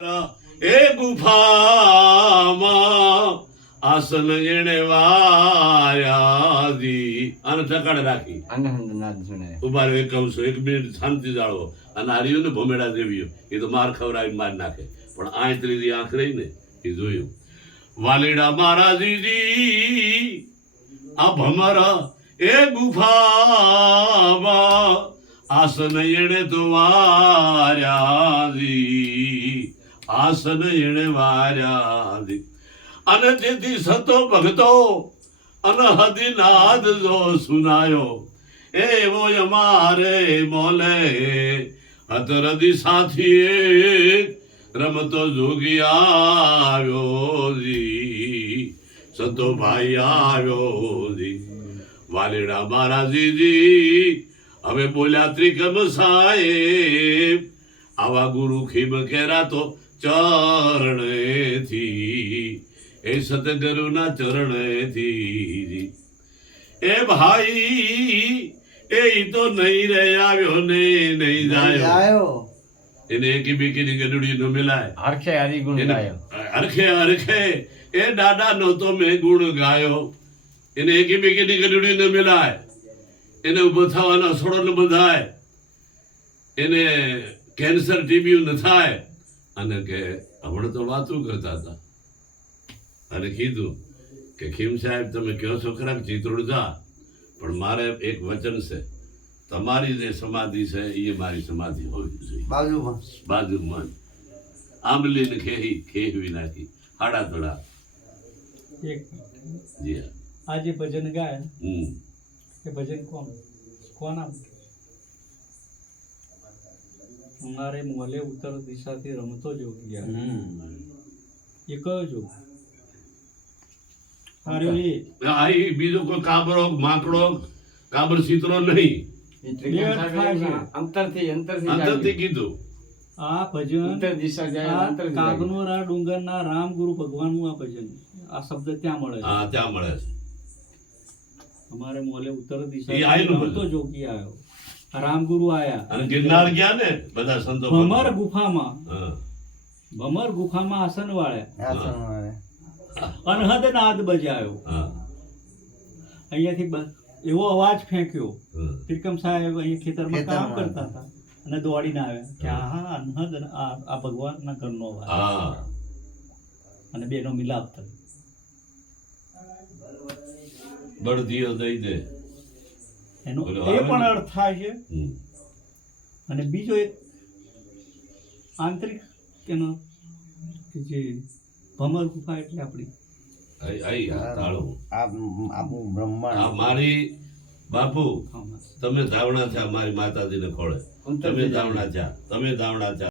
એ ગુફામાં આસન એણે વાયાદી આને ઠકાણે રાખી ઊભા રહ્યો એક કહું છું એક મિનિટ શાંતિ જાળવો. અને ને ભમેડા દેવીઓ એ તો માર ખવડાવી માર નાખે. પણ આંતરીની આંખ રહીને એ જોયું. વાલીડા મારા દીદી આ ભમરા એ ગુફામાં આસન એણે તો વાર્યાદી આસન એણે વાર્યાદી. અને તેથી સતો ભગતો અને હદીનાદ જો સુનાયો. એવો અમારે મોલે અતરદી સાથીએ રમતો જોગી આવ્યો સતો ભાઈ આવ્યો જી. વાલીડા મહારાજીજી હવે બોલ્યા ત્રિકમ સાહેબ આવા ગુરુ ખીમ કેરાતો ચરણેથી એ સતગુરુના ચરણેથી. એ ભાઈ એ તો નહીં રે આવ્યો ને નહીં જાયો. આયો એને એકી બીકીની ગડુડી ન મિલાય. હરખે હરી ગુણ ગાયો. હરખે હરખે એ દાદા નો તો મેં ગુણ ગાયો. એને એકી બીકીની ગડુડી ન મિલાય. એને ઊભો થવાનો સોડો ન બંધાય. એને કેન્સર ટીબી ન થાય. અને કે હમણાં તો વાતું કરતા હતા. અને કીધું કે ખીમ સાહેબ તમે કહો છો ખરા ચિત્રોડ જા પણ મારે એક વચન છે. તમારી જે સમાધિ છે એ મારી સમાધિ હોવી જોઈએ. બાજુમાં. બાજુમાં આંબલીને ખેહી ખેહવી નાખી. હાડા તડા એક જી હા. આ જે ભજન ગાય હમ. એ ભજન કોણ? કોના અમારે મોલે ઉત્તર દિશાથી રમતો જોગિયા એ કયો જોગ? બીજો કોઈ કાબરો માકડો કાબર સીતરો નહીં. એ ત્રિકોણ બે સાગર થાય છે. અંતરથી અંતરથી અંતરથી કીધું. આ ભજન આ અંતરથી કાગનોરા ડુંગરના રામ ગુરુ ભગવાનનું આ ભજન. આ શબ્દ ત્યાં મળે છે. ત્યાં મળે છે. અમારે મોલે ઉત્તર દિશા જોકી જોગી આવ્યો. રામગુરુ આયા અને ગિરનાર ગયા ને બધા સંતો ભમર ગુફામાં. ભમર ગુફામાં આસન વાળે અનહદ નાદ બજાયો. અહીંયાથી એવો અવાજ ફેંક્યો. ત્રિકમ સાહેબ અહીં ખેતરમાં કામ કરતા હતા. અને દોડીને આવ્યા. કે આ હા અનહદ આ આ ભગવાનના ઘરનો અવાજ. હા. અને બેનો મિલાપ થયો. બળદીઓ દઈ દે. એનો એ પણ અર્થ થાય છે. અને બીજો એક આંતરિક એનો કે જે ભમર ગુફા એટલે આપણી. મારી બાપુ તમે ધાવણા થયા મારી માતાજીને ખોળે તમે ધાવણા થયા તમે ધાવણા થયા.